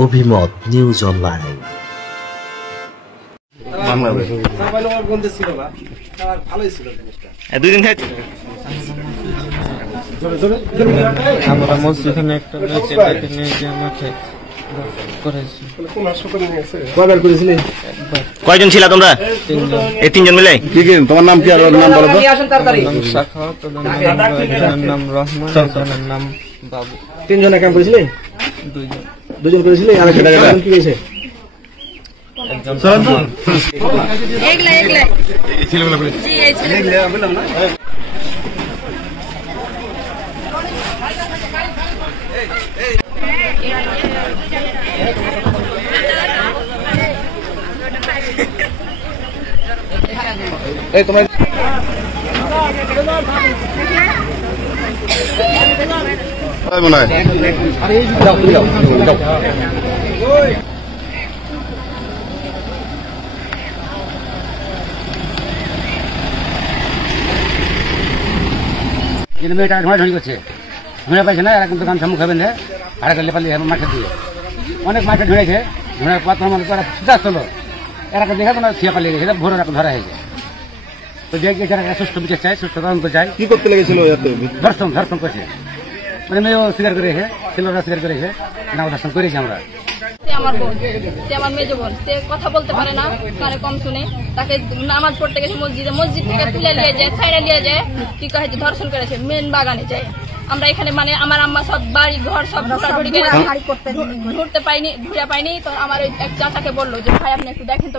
অভিমত news online. আমরা মসজিদে একটা নিয়ে আমাকে করেছি। কয়জন ছিল তোমরা? এই তিনজন মিলে। তোমার নাম কি আর ওর নাম বলো তো? সাখাওয়াত, নাম রহমান, নাম বাবু। তিনজনে কাম করেছিলে? দুজন করেছিলে আর একজন কি করেছে? একজন এই তোমার মনে হয় কিন্তু মেয়েটা ঢোড়াঢড়ি করছে, ঢুঁড়ে পাইছে না, এরকম দোকান সামু খাবেন না, ভাড়া করলে পারলে মার্কেট দিয়ে অনেক মার্কেট ঢুঁড়েছে, ঢুঁড়ে প্রথম তারা সুচাস হলো, এরকম দেখে তোমার ছিয়া পালিয়ে গেছে, ভোর এরকম ধরা হয়েছে। তো দেখে যারা সুষ্ঠু বিচার চাই, সুষ্ঠু তদন্ত চাই। কি করতে লেগেছিল? ধর্ষণ করছে, মানে মেয়েও স্বীকার করেছে, ছেলেরা স্বীকার করেছে, নাম ধর্ষণ করেছি আমরা। আমার বোন, সে আমার মেজো বোন, সে কথা বলতে পারে না, কানে কম শুনে, তাকে নামাজ পড়তে গেছে মসজিদ থেকে তুলে নিয়ে যায়, ছাইড়া নিয়ে যায়, কি কহে ধর্ষণ করেছে, মেন বাগানে যায়। আমরা এখানে মানে আমার আম্মা সব বাড়ি ঘর সব ঘুরতে পাইনি, ঘুরে পাইনি। তো আমার এক চাচাকে বললো যে ভাই আপনি একটু দেখেন তো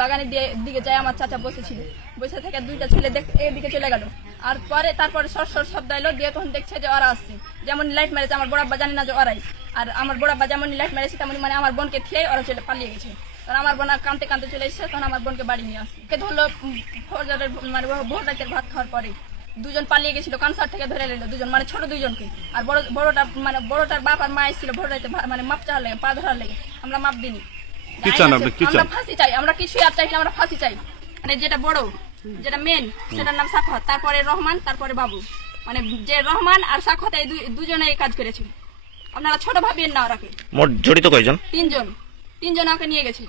বাগানের দিকে যায়। আমার চাচা বসেছিল, বসে থেকে দুইটা ছেলে এদিকে চলে গেল। আর তারপরে সর শব্দ এলো, দিয়ে তখন দেখছে যে ওরা আসছে, যেমন লাইট মেরেছে। আমার বড়াব্বা জানি না যে ওরাই, আর আমার বড়াব্বা যেমন লাইট মেরেছে তেমনি মানে আমার বোনকে খেয়ে ওরা চলে পালিয়ে গেছে। তখন আমার বোন কাঁদতে কাঁদতে চলে এসেছে, তখন আমার বোনকে বাড়ি নিয়ে আসছে। ধরলো মানে ভোর রাতের ভাত খাওয়ার পরে দুজন পালিয়ে গেছিল, কানসার থেকে ধরে নিল দুজন, মানে ছোট দুইজনকে। আর বড়টার বাপ আর মা এসেছিল ভোর রাতে, মানে মাপ চাওয়ার লেগে, পা ধরার লেগে। আমরা মাপ দিনি, আমরা ফাঁসি চাই, আমরা কিছুই আর চাইছি, আমরা ফাঁসি চাই। মানে যেটা বড়, যেটা মেন, সেটার নাম সাখাওয়াত, তারপরে রহমান, তারপরে বাবু। মানে যে রহমান আর সাখাওয়াত এই দুজনে এই কাজ করেছিল। আপনারা ছোট ভাবিয়েন না ওরাকে। মোট জড়িত কয়জন? তিনজন ওকে নিয়ে গেছে।